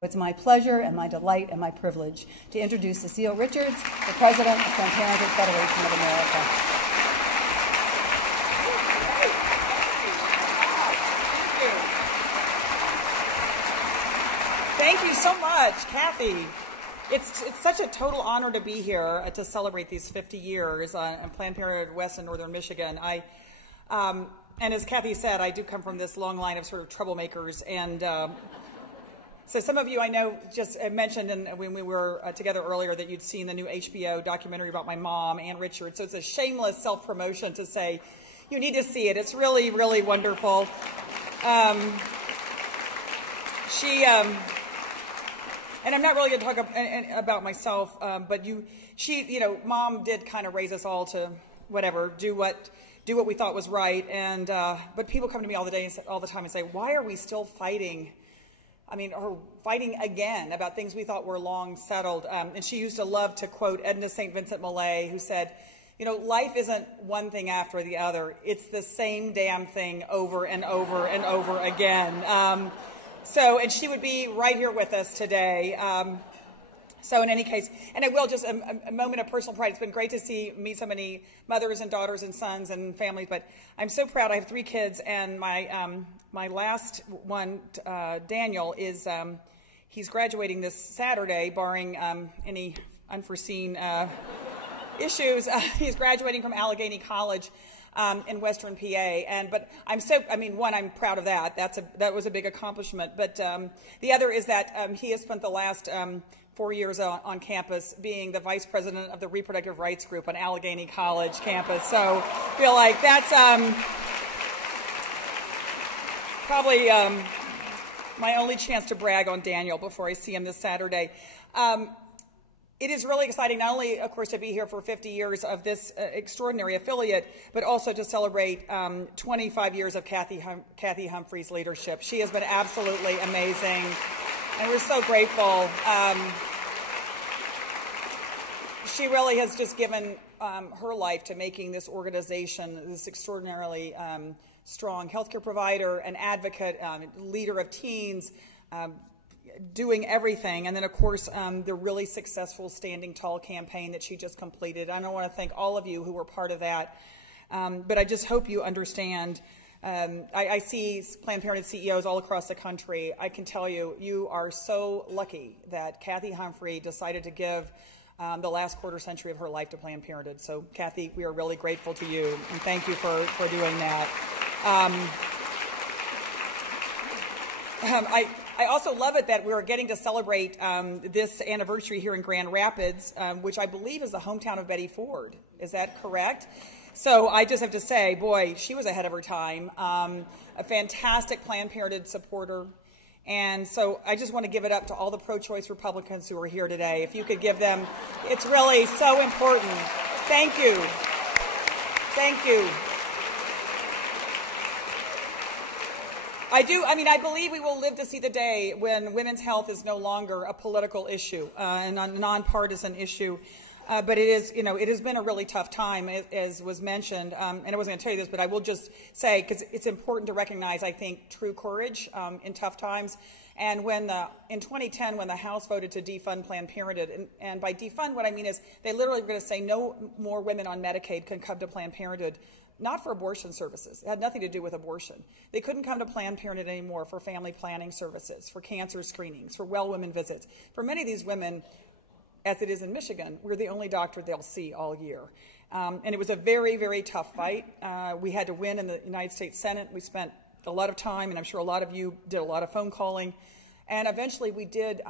It's my pleasure and my delight and my privilege to introduce Cecile Richards, the President of Planned Parenthood Federation of America. Thank you so much, Kathy. It's such a total honor to be here to celebrate these 50 years on Planned Parenthood West and Northern Michigan. And as Kathy said, I do come from this long line of sort of troublemakers, and so some of you I know just mentioned when we were together earlier that you'd seen the new HBO documentary about my mom, Ann Richards. So it's a shameless self-promotion to say you need to see it. It's really, really wonderful. And I'm not really going to talk about myself, but Mom did kind of raise us all to whatever, do what we thought was right. And but people come to me all the time and say, why are we still fighting? Or fighting again about things we thought were long settled. And she used to love to quote Edna St. Vincent Millay, who said, life isn't one thing after the other. It's the same damn thing over and over and over again. And she would be right here with us today. So in any case, and I will just a moment of personal pride. It's been great to meet so many mothers and daughters and sons and families, but I'm so proud. I have 3 kids, and my last one, Daniel, is he's graduating this Saturday, barring any unforeseen issues. He's graduating from Allegheny College in Western PA, but I'm proud of that. That was a big accomplishment. But the other is that he has spent the last 4 years on campus being the vice president of the reproductive rights group on Allegheny College campus. So I feel like that's probably my only chance to brag on Daniel before I see him this Saturday. It is really exciting, not only, of course, to be here for 50 years of this extraordinary affiliate, but also to celebrate 25 years of Kathy Humphrey's leadership. She has been absolutely amazing, and we're so grateful. She really has just given her life to making this organization this extraordinarily strong healthcare provider, an advocate, leader of teens, doing everything. And then, of course, the really successful Standing Tall campaign that she just completed. I want to thank all of you who were part of that. But I just hope you understand. I see Planned Parenthood CEOs all across the country. I can tell you, you are so lucky that Kathy Humphrey decided to give the last quarter century of her life to Planned Parenthood. So, Kathy, we are really grateful to you, and thank you for doing that. I also love it that we're getting to celebrate this anniversary here in Grand Rapids, which I believe is the hometown of Betty Ford. Is that correct? So I just have to say, boy, she was ahead of her time. A fantastic Planned Parenthood supporter. And so I just want to give it up to all the pro-choice Republicans who are here today. If you could give them, it's really so important. Thank you. Thank you. I believe we will live to see the day when women's health is no longer a political issue, and a nonpartisan issue. But it is, it has been a really tough time, as was mentioned. And I wasn't going to tell you this, but I will just say, because it's important to recognize, I think, true courage in tough times. And in 2010, when the House voted to defund Planned Parenthood, and by defund, what I mean is they literally were going to say no more women on Medicaid can come to Planned Parenthood. Not for abortion services. It had nothing to do with abortion. They couldn't come to Planned Parenthood anymore for family planning services, for cancer screenings, for well women visits. For many of these women, as it is in Michigan, we're the only doctor they'll see all year. And it was a very, very tough fight. We had to win in the United States Senate. We spent a lot of time, and I'm sure a lot of you did a lot of phone calling. And eventually we did,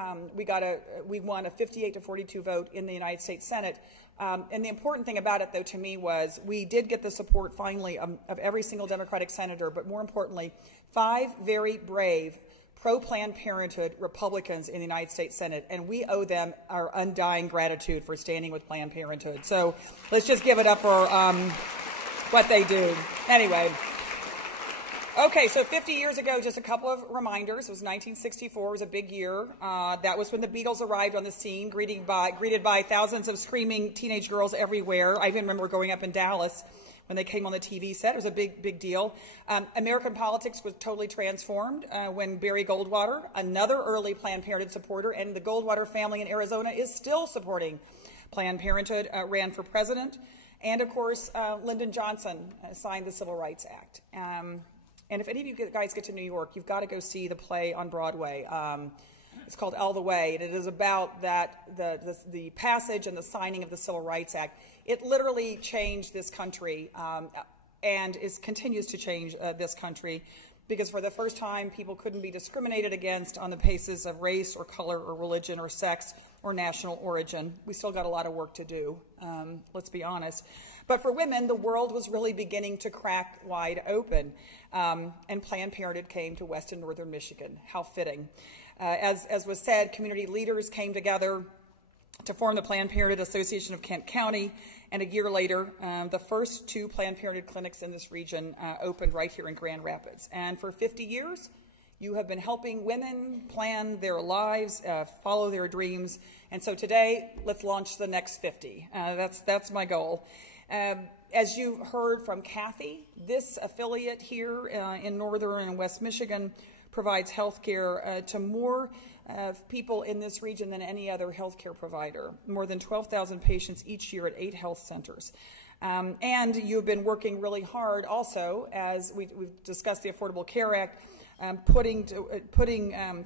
we won a 58-42 vote in the United States Senate. And the important thing about it, though, to me was we did get the support, finally, of every single Democratic senator, but more importantly, 5 very brave pro-Planned Parenthood Republicans in the United States Senate, and we owe them our undying gratitude for standing with Planned Parenthood. So let's just give it up for what they do. Anyway. Okay, so 50 years ago, just a couple of reminders. It was 1964. It was a big year. That was when the Beatles arrived on the scene, greeted by thousands of screaming teenage girls everywhere. I even remember growing up in Dallas when they came on the TV set. It was a big deal. American politics was totally transformed when Barry Goldwater, another early Planned Parenthood supporter, and the Goldwater family in Arizona is still supporting Planned Parenthood, ran for president. And, of course, Lyndon Johnson signed the Civil Rights Act. And if any of you guys get to New York, you've got to go see the play on Broadway. It's called All the Way, and it is about the passage and the signing of the Civil Rights Act. It literally changed this country and continues to change this country, because for the first time, people couldn't be discriminated against on the basis of race or color or religion or sex or national origin. We still got a lot of work to do, let's be honest. But for women, the world was really beginning to crack wide open, and Planned Parenthood came to West and Northern Michigan. How fitting. As was said, community leaders came together to form the Planned Parenthood Association of Kent County, and a year later, the first 2 Planned Parenthood clinics in this region opened right here in Grand Rapids. And for 50 years, you have been helping women plan their lives, follow their dreams. And so today, let's launch the next 50. That's my goal. As you heard from Kathy, this affiliate here in Northern and West Michigan provides health care to more people in this region than any other health care provider, more than 12,000 patients each year at 8 health centers. And you've been working really hard also, as we've discussed the Affordable Care Act, putting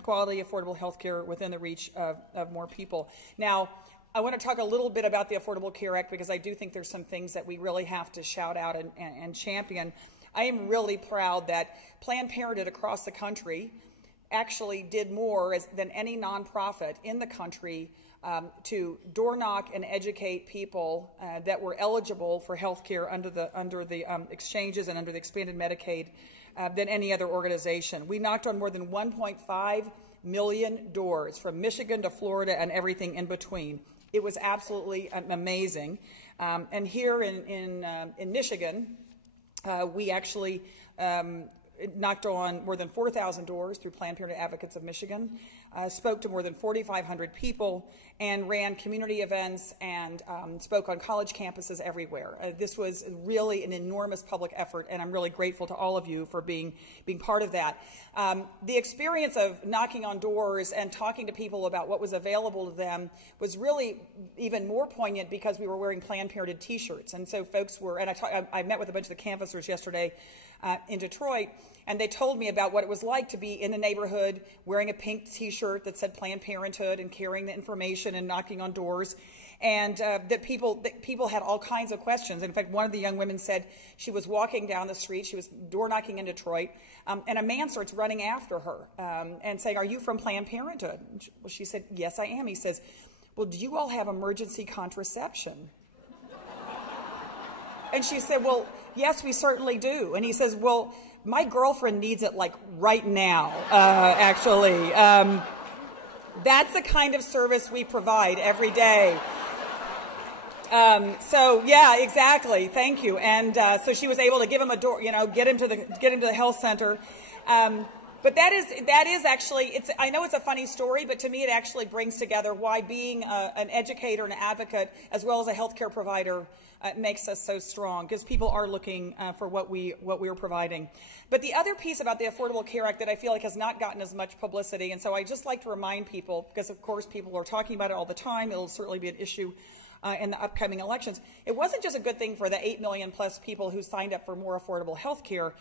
quality, affordable health care within the reach of more people. Now, I want to talk a little bit about the Affordable Care Act, because I do think there's some things that we really have to shout out and champion. I am really proud that Planned Parenthood across the country actually did more than any nonprofit in the country to door knock and educate people that were eligible for health care under the exchanges and under the expanded Medicaid than any other organization. We knocked on more than 1.5 million doors from Michigan to Florida and everything in between. It was absolutely amazing. And here in Michigan, we actually knocked on more than 4,000 doors through Planned Parenthood Advocates of Michigan, spoke to more than 4,500 people, and ran community events and spoke on college campuses everywhere. This was really an enormous public effort, and I'm really grateful to all of you for being part of that. The experience of knocking on doors and talking to people about what was available to them was really even more poignant because we were wearing Planned Parenthood t-shirts. And so folks were, and I met with a bunch of the canvassers yesterday in Detroit, and they told me about what it was like to be in a neighborhood wearing a pink t-shirt that said Planned Parenthood and carrying the information and knocking on doors, and that people had all kinds of questions. In fact, one of the young women said she was walking down the street, she was door knocking in Detroit, and a man starts running after her and saying, "Are you from Planned Parenthood?" Well, she said, "Yes, I am." He says, "Well, do you all have emergency contraception?" And she said, "Well, yes, we certainly do." And he says, "Well, my girlfriend needs it like right now, actually." That's the kind of service we provide every day. So yeah, exactly. Thank you. And so she was able to give him a door, get him to the health center. But that is actually, I know it's a funny story, but to me it actually brings together why being an educator and an advocate as well as a healthcare provider makes us so strong, because people are looking for what we are providing. But the other piece about the Affordable Care Act that I feel like has not gotten as much publicity, and so I just like to remind people, because of course people are talking about it all the time, it'll certainly be an issue in the upcoming elections. It wasn't just a good thing for the 8 million plus people who signed up for more affordable health care.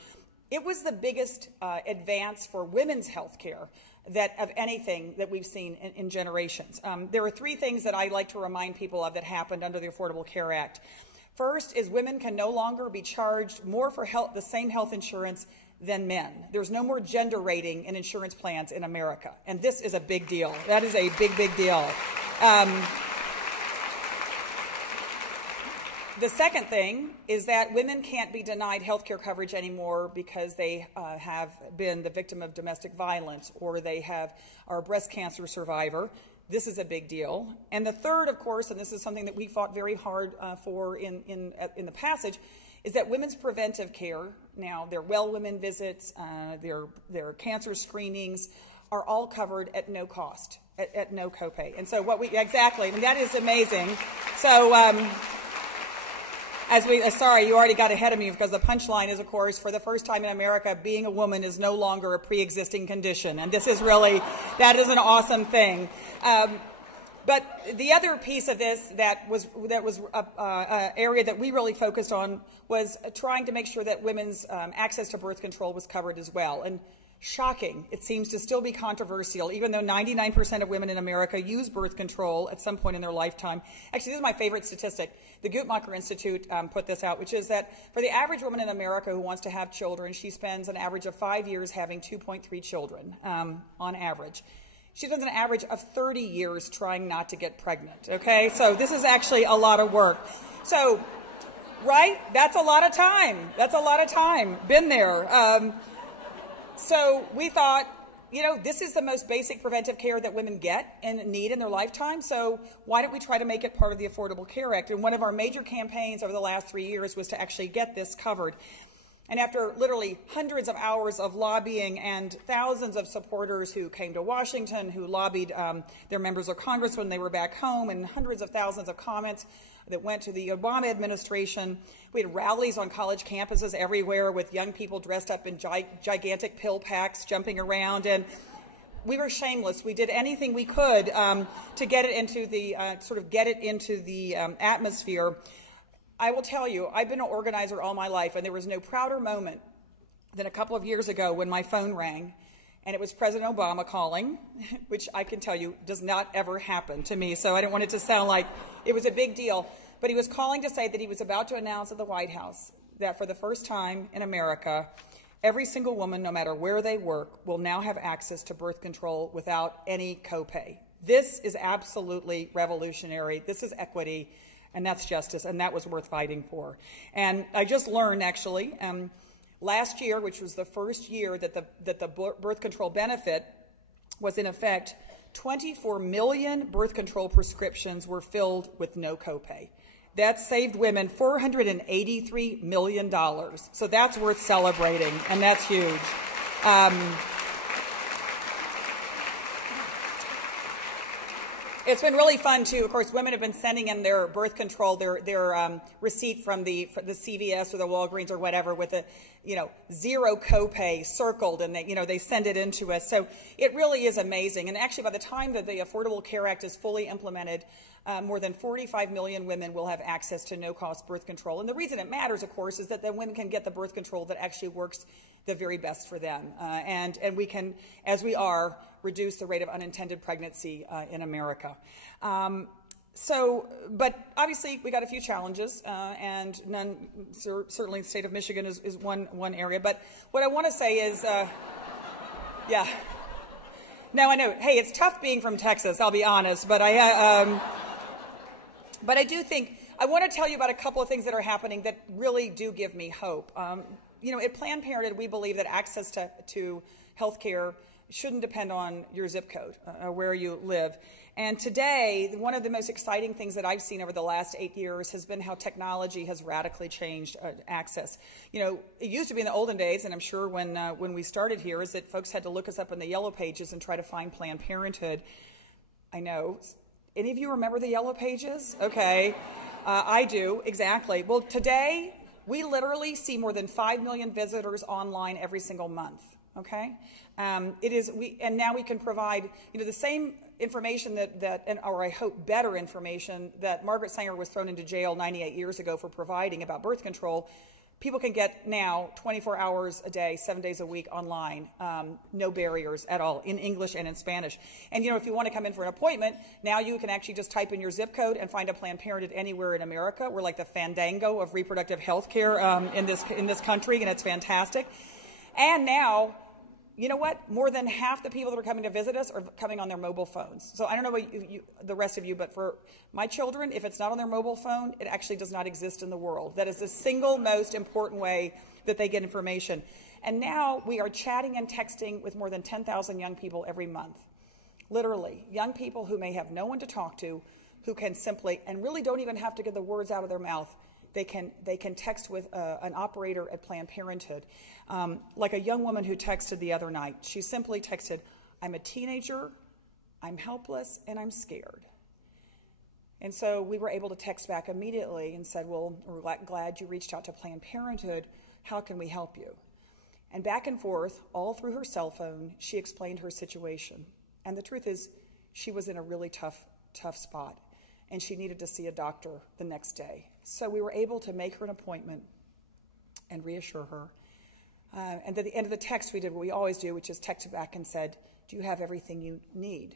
It was the biggest advance for women's health care of anything that we've seen in generations. There are 3 things that I like to remind people of that happened under the Affordable Care Act. First is women can no longer be charged more for the same health insurance than men. There's no more gender rating in insurance plans in America, and this is a big deal. That is a big, big deal. The second thing is that women can't be denied health care coverage anymore because they have been the victim of domestic violence or they are a breast cancer survivor. This is a big deal. And the third, of course, and this is something that we fought very hard for in the passage, is that women's preventive care, now their well women visits, their cancer screenings, are all covered at no cost, at no copay. And so exactly, and that is amazing. So, Sorry, you already got ahead of me, because the punchline is, of course, for the first time in America, being a woman is no longer a pre-existing condition. And this is really, that is an awesome thing. But the other piece of this that was an area that we really focused on was trying to make sure that women's access to birth control was covered as well. And shocking, it seems to still be controversial, even though 99% of women in America use birth control at some point in their lifetime. Actually, this is my favorite statistic. The Guttmacher Institute put this out, which is that for the average woman in America who wants to have children, she spends an average of 5 years having 2.3 children on average. She spends an average of 30 years trying not to get pregnant, okay? So this is actually a lot of work. So, right? That's a lot of time. That's a lot of time. Been there. So we thought, you know, this is the most basic preventive care that women get and need in their lifetime, so why don't we try to make it part of the Affordable Care Act? And one of our major campaigns over the last 3 years was to actually get this covered. And after literally hundreds of hours of lobbying and thousands of supporters who came to Washington, who lobbied their members of Congress when they were back home, and hundreds of thousands of comments that went to the Obama administration, we had rallies on college campuses everywhere with young people dressed up in gigantic pill packs jumping around, and we were shameless. We did anything we could to get it into the atmosphere. I will tell you, I've been an organizer all my life, and there was no prouder moment than a couple of years ago when my phone rang, and it was President Obama calling, which I can tell you does not ever happen to me, so I didn't want it to sound like it was a big deal. But he was calling to say that he was about to announce at the White House that for the first time in America, every single woman, no matter where they work, will now have access to birth control without any copay. This is absolutely revolutionary. This is equity. And that's justice, and that was worth fighting for. And I just learned, actually, last year, which was the first year that the birth control benefit was in effect, 24 million birth control prescriptions were filled with no copay. That saved women $483 million. So that's worth celebrating, and that's huge. It's been really fun, too. Of course, women have been sending in their birth control, their receipt from the CVS or the Walgreens or whatever with a, zero copay circled, and they send it in to us. So it really is amazing. And actually, by the time that the Affordable Care Act is fully implemented, more than 45 million women will have access to no-cost birth control. And the reason it matters, of course, is that the women can get the birth control that actually works the very best for them. And we can, as we are, reduce the rate of unintended pregnancy in America. But obviously we got a few challenges, and none, certainly the state of Michigan is one area. But what I want to say is, yeah. No, I know. Hey, it's tough being from Texas, I'll be honest. But I do think, I want to tell you about a couple of things that are happening that really do give me hope. At Planned Parenthood, we believe that access to health care shouldn't depend on your zip code, where you live. And today, one of the most exciting things that I've seen over the last 8 years has been how technology has radically changed access. It used to be in the olden days, and I'm sure when we started here, is that folks had to look us up in the Yellow Pages and try to find Planned Parenthood. I know. Any of you remember the Yellow Pages? Okay. I do, exactly. Well, today, we literally see more than 5 million visitors online every single month. Okay, and now we can provide the same information or I hope better information that Margaret Sanger was thrown into jail 98 years ago for providing about birth control. People can get now 24 hours a day, 7 days a week online, no barriers at all, in English and in Spanish. And if you want to come in for an appointment, now you can actually just type in your zip code and find a Planned Parenthood anywhere in America. We're like the Fandango of reproductive health care in this country, and it's fantastic. And now, you know what? More than half the people that are coming to visit us are coming on their mobile phones. So I don't know about the rest of you, but for my children, if it's not on their mobile phone, it actually does not exist in the world. That is the single most important way that they get information. And now we are chatting and texting with more than 10,000 young people every month. Literally, young people who may have no one to talk to, who can simply, and really don't even have to get the words out of their mouth, they can text with an operator at Planned Parenthood. Like a young woman who texted the other night. She simply texted, "I'm a teenager, I'm helpless, and I'm scared." And so we were able to text back immediately and said, well, we're glad you reached out to Planned Parenthood. How can we help you? And back and forth, all through her cell phone, she explained her situation. And the truth is, she was in a really tough spot, and she needed to see a doctor the next day. So we were able to make her an appointment and reassure her. And at the end of the text, we did what we always do, which is text back and said, do you have everything you need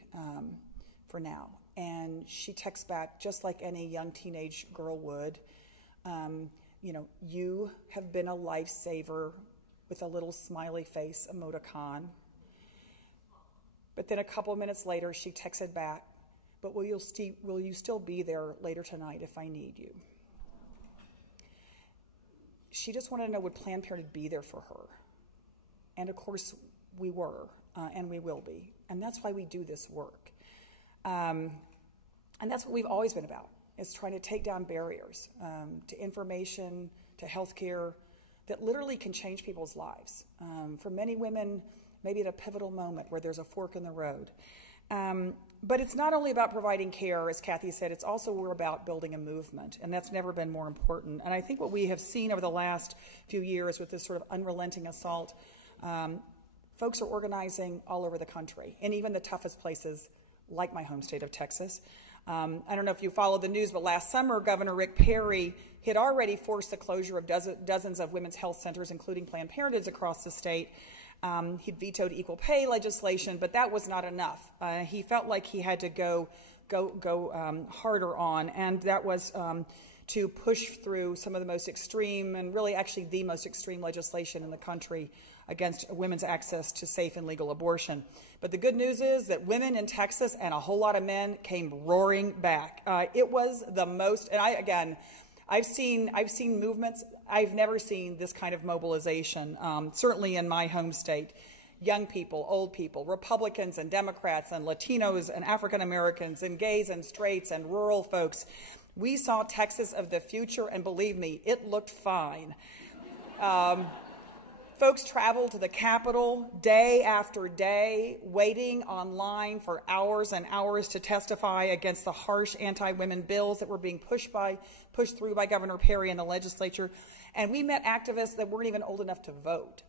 for now? And she texts back just like any young teenage girl would. You know, you have been a lifesaver, with a little smiley face emoticon. But then a couple of minutes later, she texted back, but will you still be there later tonight if I need you? She just wanted to know, would Planned Parenthood be there for her? And of course, we were, and we will be. And that's why we do this work. And that's what we've always been about, is trying to take down barriers to information, to healthcare, that literally can change people's lives. For many women, maybe at a pivotal moment where there's a fork in the road. But it's not only about providing care, as Kathy said, it's also we're about building a movement, and that's never been more important. And I think what we have seen over the last few years with this sort of unrelenting assault, folks are organizing all over the country, and even the toughest places like my home state of Texas. I don't know if you followed the news, but last summer, Governor Rick Perry had already forced the closure of dozens of women's health centers, including Planned Parenthoods across the state. He'd vetoed equal pay legislation, but that was not enough. He felt like he had to go harder on, and that was to push through some of the most extreme, and really actually the most extreme legislation in the country against women's access to safe and legal abortion. But the good news is that women in Texas and a whole lot of men came roaring back. It was the most, and I've seen movements. I've never seen this kind of mobilization, certainly in my home state. Young people, old people, Republicans and Democrats and Latinos and African Americans and gays and straights and rural folks. We saw Texas of the future, and believe me, it looked fine. Folks traveled to the Capitol day after day, waiting online for hours and hours to testify against the harsh anti-women bills that were being pushed through by Governor Perry and the legislature. And we met activists that weren't even old enough to vote,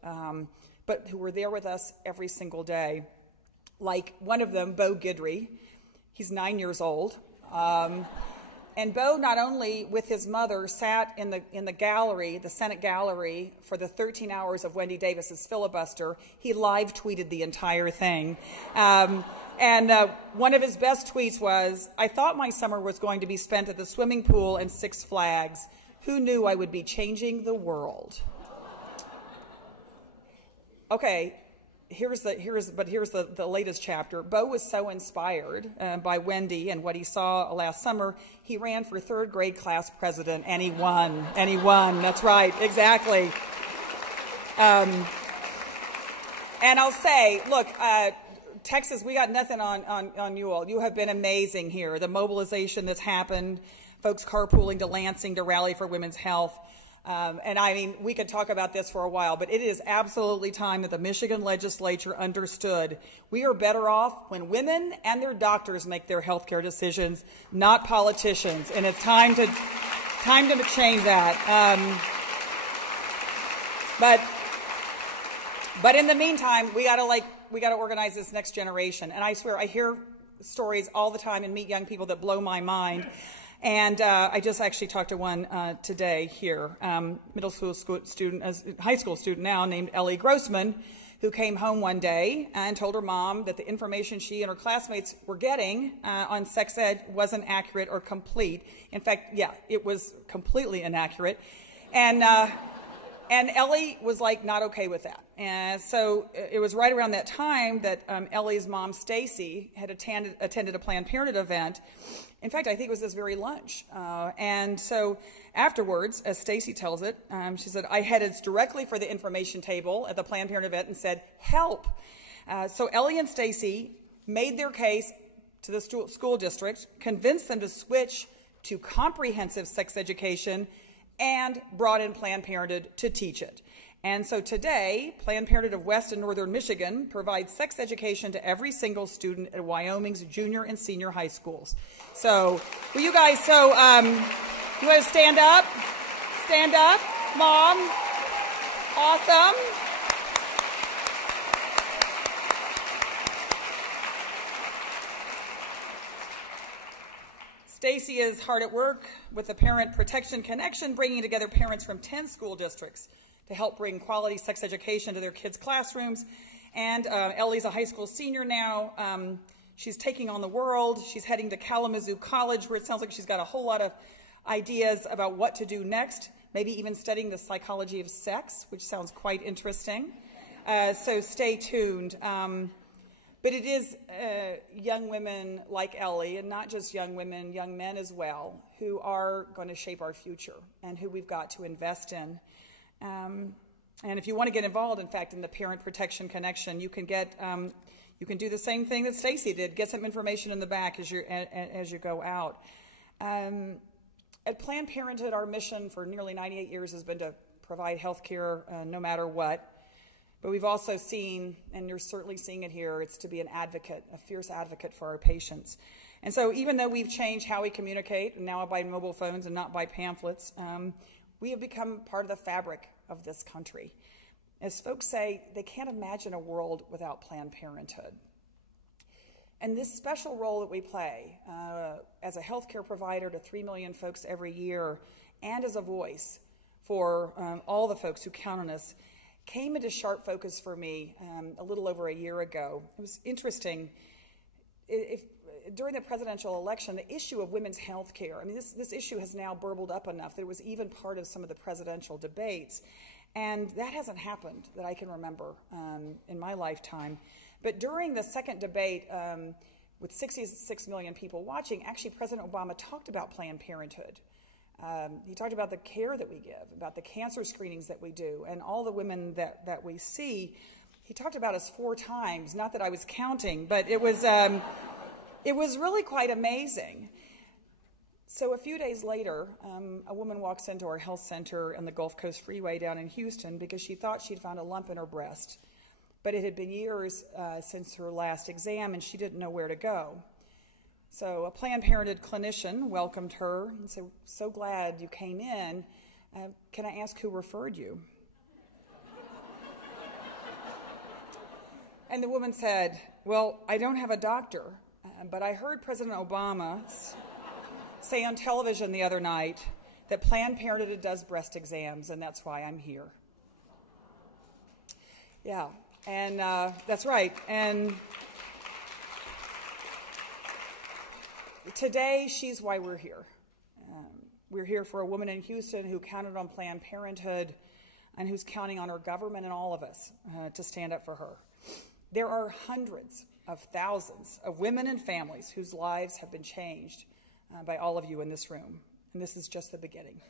but who were there with us every single day. Like one of them, Bo Guidry. He's 9 years old. And Bo, not only with his mother, sat in the gallery, the Senate gallery, for the 13 hours of Wendy Davis's filibuster. He live tweeted the entire thing. And one of his best tweets was, "I thought my summer was going to be spent at the swimming pool and Six Flags. Who knew I would be changing the world?" Okay. Here's the latest chapter. Bo was so inspired by Wendy and what he saw last summer, he ran for third grade class president, and he won. And he won. That's right, exactly. And I'll say, look, Texas, we got nothing on you all. You have been amazing here. The mobilization that's happened, folks carpooling to Lansing to rally for women's health. And I mean, we could talk about this for a while, but it is absolutely time that the Michigan legislature understood we are better off when women and their doctors make their health care decisions, not politicians. And it's time to change that. But in the meantime, we gotta organize this next generation. And I swear, I hear stories all the time and meet young people that blow my mind. And I just actually talked to one today here, middle school student, high school student now, named Ellie Grossman, who came home one day and told her mom that the information she and her classmates were getting on sex ed wasn't accurate or complete. In fact, yeah, it was completely inaccurate. And Ellie was like not okay with that. And so it was right around that time that Ellie's mom, Stacy, had attended a Planned Parenthood event. In fact, I think it was this very lunch. And so afterwards, as Stacy tells it, she said, I headed directly for the information table at the Planned Parenthood event and said, help. So Ellie and Stacy made their case to the school district, convinced them to switch to comprehensive sex education, and brought in Planned Parenthood to teach it. And so today, Planned Parenthood of West and Northern Michigan provides sex education to every single student at Wyoming's junior and senior high schools. So, will you guys, you want to stand up? Stand up, Mom. Awesome. Stacy is hard at work with the Parent Protection Connection, bringing together parents from 10 school districts to help bring quality sex education to their kids' classrooms. And Ellie's a high school senior now. She's taking on the world. She's heading to Kalamazoo College, where it sounds like she's got a whole lot of ideas about what to do next, maybe even studying the psychology of sex, which sounds quite interesting. So stay tuned. But it is young women like Ellie, and not just young women, young men as well, who are going to shape our future and who we've got to invest in. And if you want to get involved, in fact, in the Parent Protection Connection, you can do the same thing that Stacy did. Get some information in the back as you go out. At Planned Parenthood, our mission for nearly 98 years has been to provide health care no matter what. But we've also seen, and you're certainly seeing it here, it's to be an advocate, a fierce advocate for our patients. And so even though we've changed how we communicate, and now by mobile phones and not by pamphlets, we have become part of the fabric of this country. As folks say, they can't imagine a world without Planned Parenthood. And this special role that we play as a healthcare provider to 3 million folks every year, and as a voice for all the folks who count on us, came into sharp focus for me a little over a year ago. It was interesting. During the presidential election, the issue of women's health care, I mean, this issue has now burbled up enough that it was even part of some of the presidential debates. And that hasn't happened that I can remember in my lifetime. But during the second debate, with 66 million people watching, actually President Obama talked about Planned Parenthood. He talked about the care that we give, about the cancer screenings that we do, and all the women that we see. He talked about us 4 times, not that I was counting, but it was really quite amazing. So a few days later, a woman walks into our health center on the Gulf Coast Freeway down in Houston because she thought she'd found a lump in her breast. But it had been years since her last exam, and she didn't know where to go. So a Planned Parenthood clinician welcomed her and said, "So glad you came in. Can I ask who referred you?" And the woman said, "Well, I don't have a doctor, but I heard President Obama say on television the other night that Planned Parenthood does breast exams, and that's why I'm here." Yeah, and that's right. And today, she's why we're here. We're here for a woman in Houston who counted on Planned Parenthood and who's counting on her government and all of us to stand up for her. There are hundreds of thousands of women and families whose lives have been changed by all of you in this room. And this is just the beginning.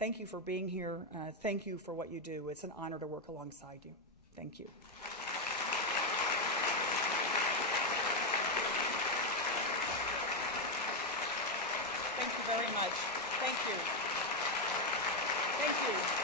Thank you for being here. Thank you for what you do. It's an honor to work alongside you. Thank you. Thank you very much. Thank you. Thank you.